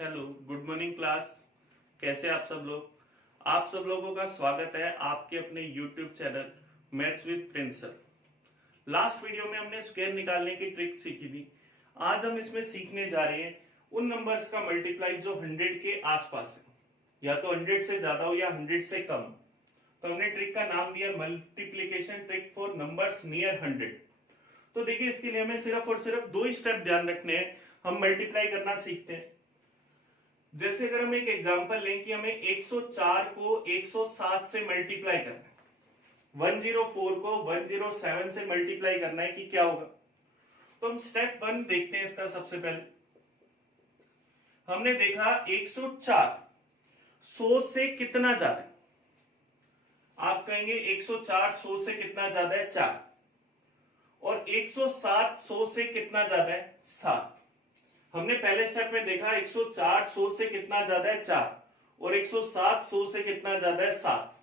Hello, good morning class. कैसे आप सब लोग? आप सब लोगों का स्वागत है आपके अपने YouTube channel maths with Prince sir. Last video में हमने स्क्वायर निकालने की ट्रिक सीखी थी। आज हम इसमें सीखने जा रहे हैं उन नंबर्स का मल्टीप्लाई जो 100 के आसपास है, या तो 100 से ज्यादा हो या 100 से कम। तो हमने ट्रिक का नाम दिया multiplication trick for numbers near 100। तो देखिए, इसके लिए हमें सिर्फ और सिर्फ दो ही स्टेप ध्यान रखने हैं। हम मल्टीप्लाई करना सीखते हैं। जैसे अगर हम एक एग्जांपल लें कि हमें 104 को 107 से मल्टीप्लाई करना है, 104 को 107 से मल्टीप्लाई करना है कि क्या होगा। तो हम स्टेप 1 देखते हैं इसका। सबसे पहले हमने देखा 104 100 से कितना ज्यादा है। आप कहेंगे 104 100 से कितना ज्यादा है, 4। और 107 100 से कितना ज्यादा है, 7। हमने पहले स्टेप में देखा 104 100 से कितना ज्यादा है, 4। और 107 100 से कितना ज्यादा है, 7।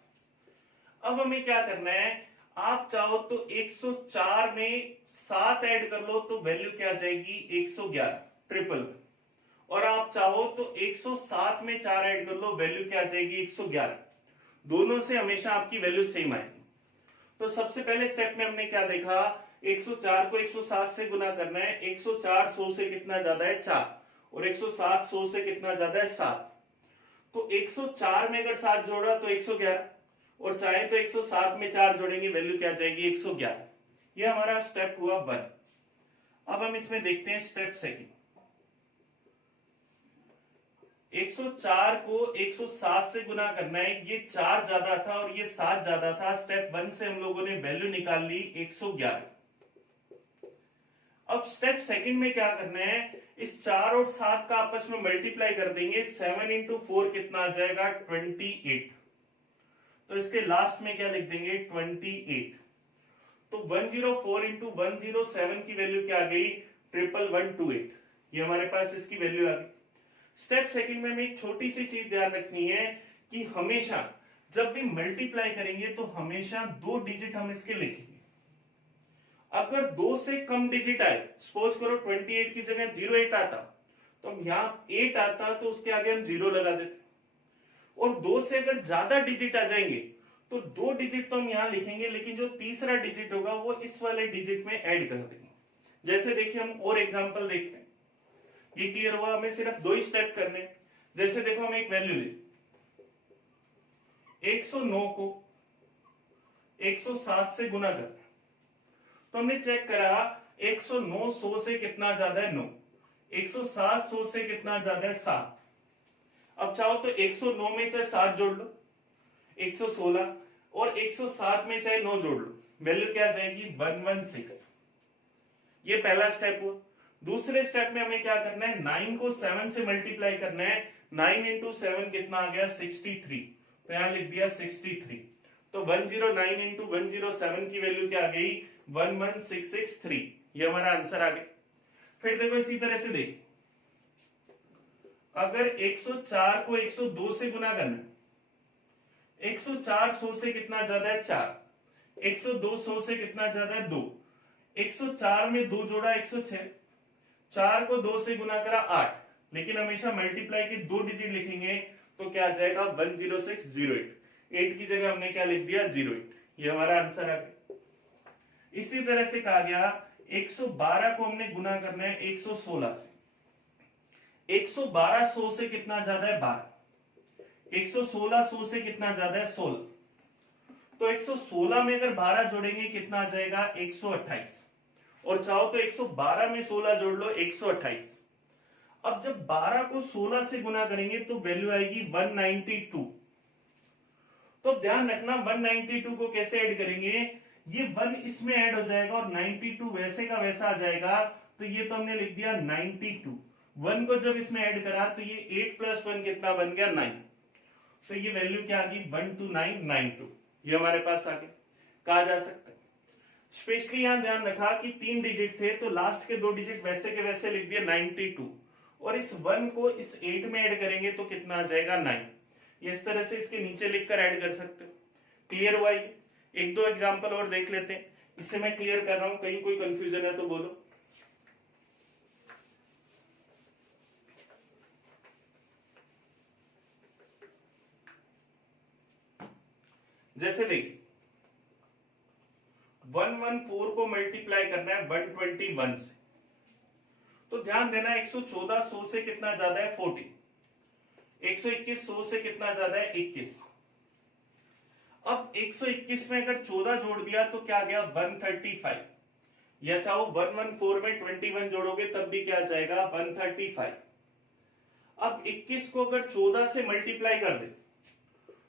अब हमें क्या करना है, आप चाहो तो 104 में 7 ऐड कर लो तो वैल्यू क्या आ जाएगी, 111 ट्रिपल। और आप चाहो तो 107 में 4 ऐड कर लो, वैल्यू क्या आ जाएगी, 111। दोनों से हमेशा आपकी वैल्यू सेम आएगी। तो सबसे पहले स्टेप में हमने क्या देखा, 104 को 107 से गुना करना है। 104 100 से कितना ज्यादा है, 4। और 107 100 से कितना ज्यादा है, 7। तो 104 में अगर 7 जोड़ा तो 111, और चाहे तो 107 में 4 जोड़ेंगे, वैल्यू क्या जाएगी, 111। ये हमारा स्टेप हुआ 1। अब हम इसमें देखते हैं स्टेप सेकंड। 104 को 107 से गुना करना है। ये 4 ज्यादा था और ये 7 ज्यादा था। स्टेप 1 से हम लोगों ने वैल्यू निकाल ली 111। अब स्टेप सेकंड में क्या करना है, इस 4 और 7 का आपस में मल्टीप्लाई कर देंगे। 7 इंटू 4 कितना आ जाएगा, 28। तो इसके लास्ट में क्या लिख देंगे, 28। तो 104 इंटू 107 की वैल्यू क्या आ गई, 11128। ये हमारे पास इसकी वैल्यू आ गई। स्टेप सेकंड में हमें एक छोटी सी चीज ध्यान रखनी है कि हमेशा जब भी मल्टीप्लाई करेंगे तो हमेशा 2 डिजिट हम इसके लिखेंगे। अगर 2 से कम डिजिट आए, सपोज करो 28 की जगह 08 आता, तो हम यहां 8 आता तो उसके आगे हम 0 लगा देते। और 2 से अगर ज्यादा डिजिट आ जाएंगे तो 2 डिजिट तो हम यहां लिखेंगे, लेकिन जो तीसरा डिजिट होगा वो इस वाले डिजिट में ऐड कर देंगे। जैसे देखिए, हम और एग्जांपल देखते हैं। ये क्लियर हुआ? हमें सिर्फ 2 ही स्टेप करने। जैसे देखो, हम एक वैल्यू ले 109 को 107 से गुना करते हैं। तो हमने चेक करा 109 100 से कितना ज्यादा है, 9। 107 100 से कितना ज्यादा है, 7। अब चाहो तो 109 में चाहे 7 जोड़ लो, 116। और 107 में चाहे 9 जोड़ लो, वैल्यू क्या आ जाएगी, 116। ये पहला स्टेप हुआ। दूसरे स्टेप में हमें क्या करना है, 9 को 7 से मल्टीप्लाई करना है। 9 इंटू 7 कितना आ गया, 63। तो यहां लिख दिया 63। तो 109 इंटू 107 की वैल्यू क्या आ गई, 11663। ये हमारा आंसर आ गया। फिर देखो, इसी तरह से देखिए, अगर 104 को 102 से गुना करना है, 104 100 से कितना ज्यादा है, 4। 102 100 से कितना ज्यादा है, 2। 104 में 2 जोड़ा 106। 4 को 2 से गुना करा, 8। लेकिन हमेशा मल्टीप्लाई के 2 डिजिट लिखेंगे तो क्या आ जाएगा, 10608। 8 की जगह हमने क्या लिख दिया, 08। ये हमारा आंसर आ गया। इसी तरह से कहा गया 112 को हमने गुना करना है 116 से। 112 100 से कितना ज्यादा है, 12। 116 100 से कितना ज्यादा है, 16। तो 116 में अगर 12 जोड़ेंगे कितना आ जाएगा, 128। और चाहो तो 112 में 16 जोड़ लो, 128। अब जब 12 को 16 से गुना करेंगे तो वैल्यू आएगी 192। तो ध्यान रखना, 192 को कैसे ऐड करेंगे, ये 1 इसमें ऐड हो जाएगा और 92 वैसे का वैसा आ जाएगा। तो ये तो हमने लिख दिया 92। 1 को जब इसमें ऐड करा तो ये 8 प्लस 1 कितना बन गया, 9। तो ये वैल्यू क्या आ गई, 12992। ये हमारे पास आगे कहा जा सकता है। स्पेशली यहां ध्यान रखा कि 3 डिजिट थे तो लास्ट के 2 डिजिट वैसे के वैसे लिख दिए 92। और इस 1 को इस 8 में ऐड करेंगे तो कितना आ जाएगा, 9। ये इस तरह से इसके नीचे लिखकर ऐड कर सकते हो। क्लियर हुआ? ये एक दो एग्जांपल और देख लेते हैं। इसे मैं क्लियर कर रहा हूं, कहीं कोई कंफ्यूजन है तो बोलो। जैसे देखिए 114 को मल्टीप्लाई करना है 121 से, तो ध्यान देना 114 100 से कितना ज्यादा है 40, 121 100 से कितना ज्यादा है 21। अब 121 में अगर 14 जोड़ दिया तो क्या गया 135, या चाहो 114 में 21 जोड़ोगे तब भी क्या जाएगा 135। अब 21 को अगर 14 से मल्टीप्लाई कर दे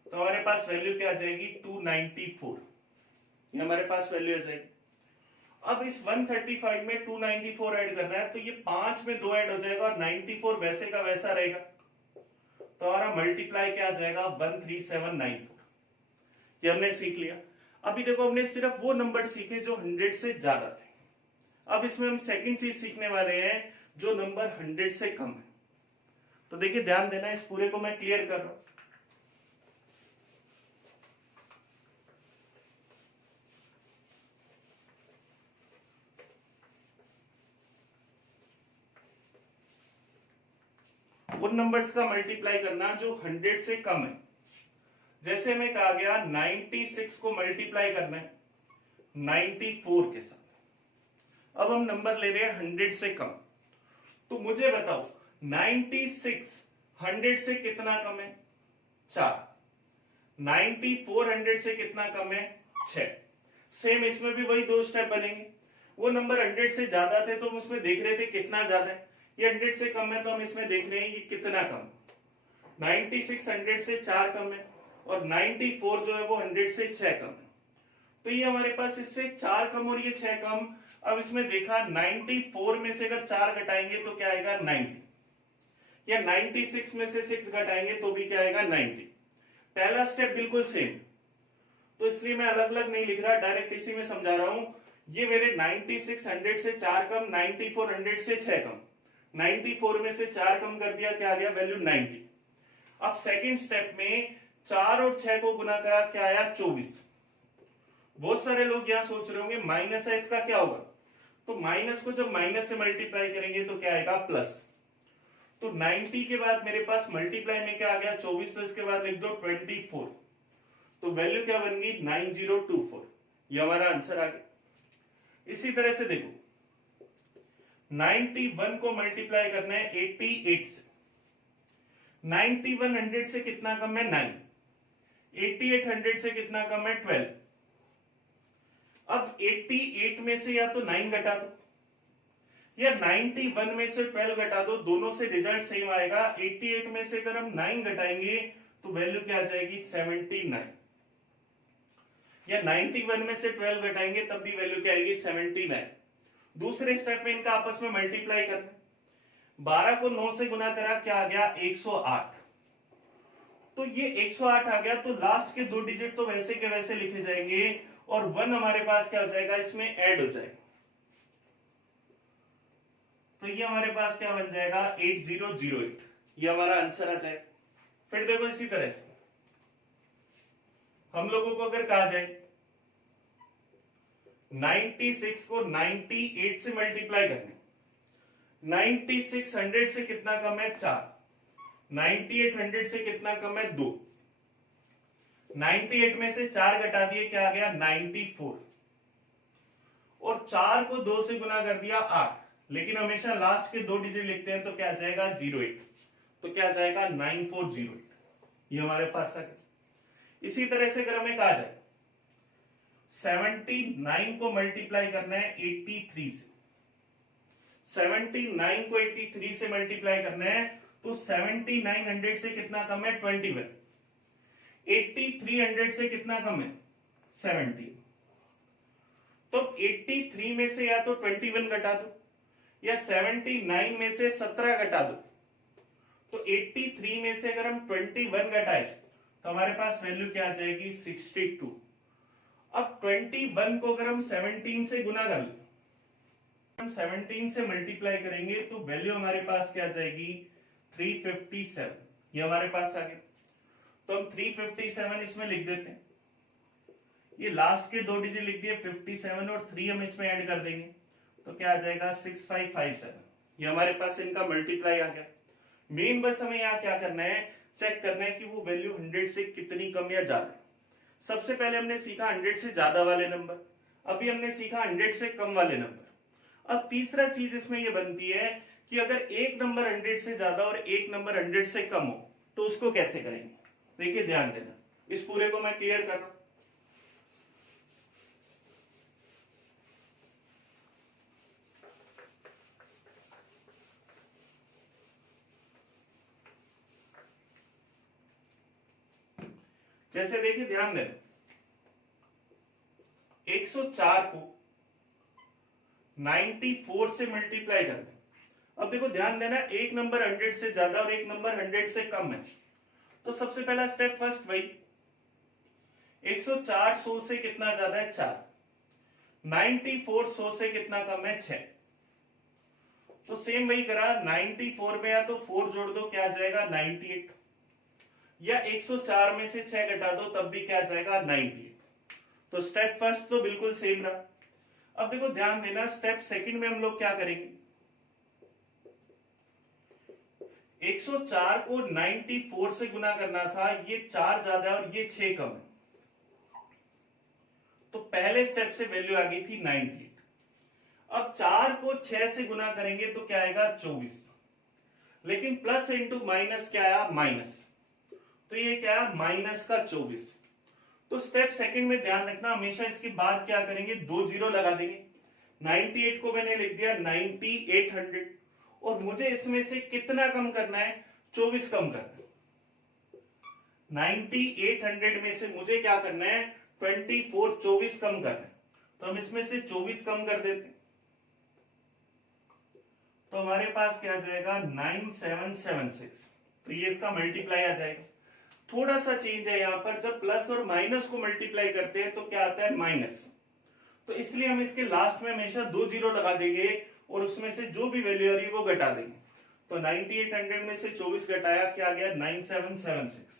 तो हमारे पास वैल्यू क्या आ जाएगी 294, ये हमारे पास वैल्यू आ जाएगी। अब इस 135 में 294 ऐड करना है तो ये 5 में 2 ऐड हो जाएगा और 94 वैसे का वैसा रहेगा, तो हमारा मल्टीप्लाई क्या आ जाएगा 13794। ये हमने सीख लिया। अभी देखो हमने सिर्फ वो नंबर सीखे जो 100 से ज्यादा थे। अब इसमें हम सेकंड चीज सीखने वाले हैं जो नंबर 100 से कम है। तो देखिए ध्यान देना, इस पूरे को मैं क्लियर कर रहा हूं। उन नंबर्स का मल्टीप्लाई करना जो 100 से कम है। जैसे मैं कहा गया 96 को मल्टीप्लाई करना है 94 के साथ। अब हम नंबर ले रहे हैं 100 से कम, तो मुझे बताओ 96 100 से कितना कम है 4, 94 100 से कितना कम है 6। सेम इसमें भी वही दो स्टेप बनेंगे। वो नंबर 100 से ज्यादा थे तो हम उसमें देख रहे थे कितना ज्यादा है, ये 100 से कम है तो हम इसमें देख रहे हैं ये कितना कम। 96 100 से 4 कम है और 94 जो है वो 100 से 6 कम है, तो ये हमारे पास इससे 4 कम और ये 6 कम। अब इसमें देखा 94 में से अगर 4 घटाएंगे तो क्या आएगा 90, या 96 में से 6 घटाएंगे तो भी क्या आएगा 90। पहला स्टेप बिल्कुल सेम, तो इसलिए मैं अलग अलग नहीं लिख रहा, डायरेक्ट इसी में समझा रहा हूं। ये मेरे 96 100 से 4 कम, 94 100 से 6 कम, 94 में से 4 कम कर दिया, क्या आ गया वैल्यू 90। अब सेकंड स्टेप में 4 और 6 को गुना करा, क्या आया 24। बहुत सारे लोग यहां सोच रहे होंगे माइनस है, इसका क्या होगा, तो माइनस को जब माइनस से मल्टीप्लाई करेंगे तो क्या आएगा प्लस। तो 90 के बाद मेरे पास मल्टीप्लाई में क्या आ गया 24, तो इसके बाद लिख दो 24, तो वैल्यू क्या बन गई 9024। ये हमारा आंसर आ गया। इसी तरह से देखो 91 को मल्टीप्लाई करना है 88 से, 91 100 से कितना कम है 9, 88 100 से कितना कम है 12। अब 88 में से या तो 9 घटा दो या 91 में से 12 घटा दो, दोनों से रिजल्ट सेम आएगा। 88 में से अगर हम 9 घटाएंगे तो वैल्यू क्या आ जाएगी 79, या 91 में से 12 घटाएंगे तब भी वैल्यू क्या आएगी 79। दूसरे स्टेप में इनका आपस में मल्टीप्लाई करना, 12 को 9 से गुना करा, क्या आ गया 108। तो ये 108 आ गया, तो लास्ट के 2 डिजिट तो वैसे के वैसे लिखे जाएंगे और 1 हमारे पास क्या हो जाएगा इसमें ऐड हो जाएगा, तो ये हमारे पास क्या बन जाएगा 8008। ये हमारा आंसर आ जाएगा। फिर देखो इसी तरह से हम लोगों को अगर कहा जाए 96 को 98 से मल्टीप्लाई करना, 96 100 से कितना कम है 4, 98 100 से कितना कम है 2, 98 में से 4 घटा दिए, क्या आ गया 94, और 4 को 2 से गुना कर दिया 8, लेकिन हमेशा लास्ट के 2 डिजिट लिखते हैं तो क्या जाएगा 08, तो क्या जाएगा 9408। ये हमारे पास आ गया। इसी तरह से अगर हमें कहा जाए 79 को मल्टीप्लाई करना है 83 से, 79 को 83 से मल्टीप्लाई करना है तो 79 100 से कितना कम है 21, 83 100 से कितना कम है 17। तो 83 में से या तो 21 घटा दो या 79 में से 17 घटा दो, तो 83 में से अगर हम 21 घटाए तो हमारे पास वैल्यू क्या आ जाएगी 62। अब 21 को अगर हम 17 से गुना कर ले, हम 17 से मल्टीप्लाई करेंगे तो वैल्यू हमारे पास क्या आ जाएगी 357। ये हमारे पास आ गया, तो हम 357 इसमें लिख देते हैं। ये लास्ट के 2 डिजिट लिख दिए 57 और 3 हम इसमें ऐड कर देंगे तो क्या आ जाएगा 6557। ये हमारे पास इनका मल्टीप्लाई आ गया। मेन बस हमें यहाँ क्या करना है, चेक करना है कि वो वैल्यू 100 से कितनी कम या ज्यादा। सबसे पहले हमने सीखा 100 से ज्यादा वाले नंबर, अभी हमने सीखा 100 से कम वाले नंबर। अब तीसरा चीज इसमें यह बनती है कि अगर एक नंबर 100 से ज्यादा और एक नंबर 100 से कम हो तो उसको कैसे करेंगे। देखिए ध्यान देना, इस पूरे को मैं क्लियर कर रहा हूं। जैसे देखिए ध्यान देना, 104 को 94 से मल्टीप्लाई कर दें। अब देखो ध्यान देना, एक नंबर 100 से ज्यादा और एक नंबर 100 से कम है, तो सबसे पहला स्टेप फर्स्ट वही 104 100 से कितना ज्यादा है 4, 94 100 से कितना कम है 6। तो सेम वही करा, 94 में या तो 4 जोड़ दो क्या आ जाएगा 98, या 104 में से 6 घटा दो तब भी क्या आ जाएगा 98। तो स्टेप फर्स्ट तो बिल्कुल सेम रहा। अब देखो ध्यान देना, स्टेप सेकंड में हम लोग क्या करेंगे, 104 को 94 से गुना करना था, ये 4 ज्यादा और ये 6 कम है, तो पहले स्टेप से वैल्यू आ गई थी 98। अब 4 को 6 से गुना करेंगे तो क्या आएगा 24, लेकिन प्लस इंटू माइनस क्या आया माइनस, तो ये क्या है माइनस का 24। तो स्टेप सेकंड में ध्यान रखना, हमेशा इसके बाद क्या करेंगे 2 जीरो लगा देंगे। 98 को मैंने लिख दिया 9800, और मुझे इसमें से कितना कम करना है 24 कम करना है। 9800 में से मुझे क्या करना है 24 कम करना है, तो हम इसमें से 24 कम कर देते हैं, तो हमारे पास क्या आ जाएगा 9776। तो ये इसका मल्टीप्लाई आ जाएगा। थोड़ा सा चेंज है यहाँ पर, जब प्लस और माइनस को मल्टीप्लाई करते हैं तो क्या आता है माइनस, तो इसलिए हम इसके लास्ट में हमेशा 2 जीरो लगा देंगे और उसमें से जो भी वैल्यू आ रही है वो घटा देंगे। तो 9800 में से 24 घटाया क्या आ गया 9776।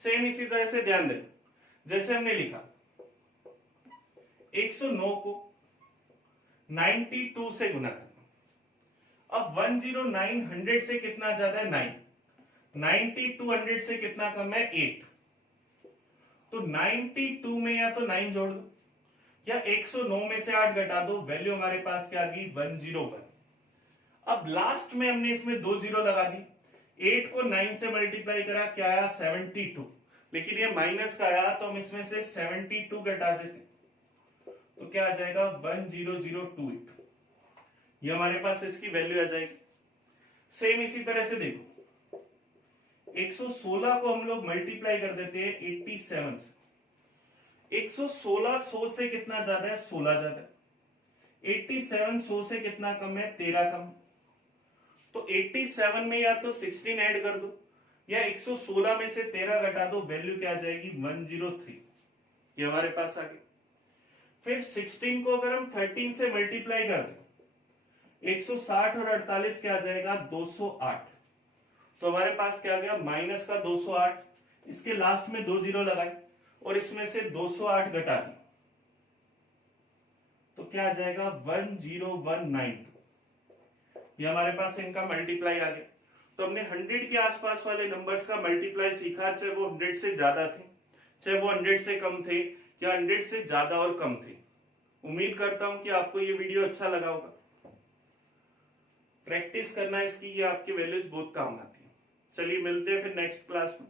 सेम इसी तरह से ध्यान दें, जैसे हमने लिखा 109 को 92 से गुना करना। अब 109 100 से कितना ज्यादा है 9, 92 100 से कितना कम है 8, तो 92 में या तो 9 जोड़ दो या 109 में से 8 घटा दो, वैल्यू हमारे पास क्या आ गई 101। अब लास्ट में हमने इसमें 2 जीरो लगा दी, 8 को 9 से मल्टीप्लाई करा क्या आया 72, लेकिन ये माइनस का आया तो हम इसमें से 72 घटा देते, तो क्या आ जाएगा 10028, ये हमारे पास इसकी वैल्यू आ जाएगी। सेम इसी तरह से देखो 116 को हम लोग मल्टीप्लाई कर देते हैं 87 से, 116 100 से कितना ज्यादा है 16 ज्यादा, 87 100 से कितना कम है 13 कम, तो 87 में या तो 16 ऐड कर दो या 116 में से 13 घटा दो, वैल्यू क्या आ जाएगी 103, ये हमारे पास आ गई। फिर 16 को अगर हम 13 से मल्टीप्लाई कर दें 160 और 48 क्या आ जाएगा 208, तो हमारे पास क्या आ गया माइनस का 208, इसके लास्ट में 2 जीरो लगाए और इसमें से 208 घटा दी, तो क्या आ जाएगा 10192, ये हमारे पास इनका मल्टीप्लाई आ गया। तो हमने 100 के आसपास वाले नंबर्स का मल्टीप्लाई सीखा, चाहे वो 100 से ज्यादा थे, चाहे वो 100 से कम थे, या 100 से ज्यादा और कम थे। उम्मीद करता हूं कि आपको ये वीडियो अच्छा लगा होगा। प्रैक्टिस करना इसकी, ये आपके वैल्यूज बहुत काम आती है। चलिए मिलते हैं फिर नेक्स्ट क्लास में।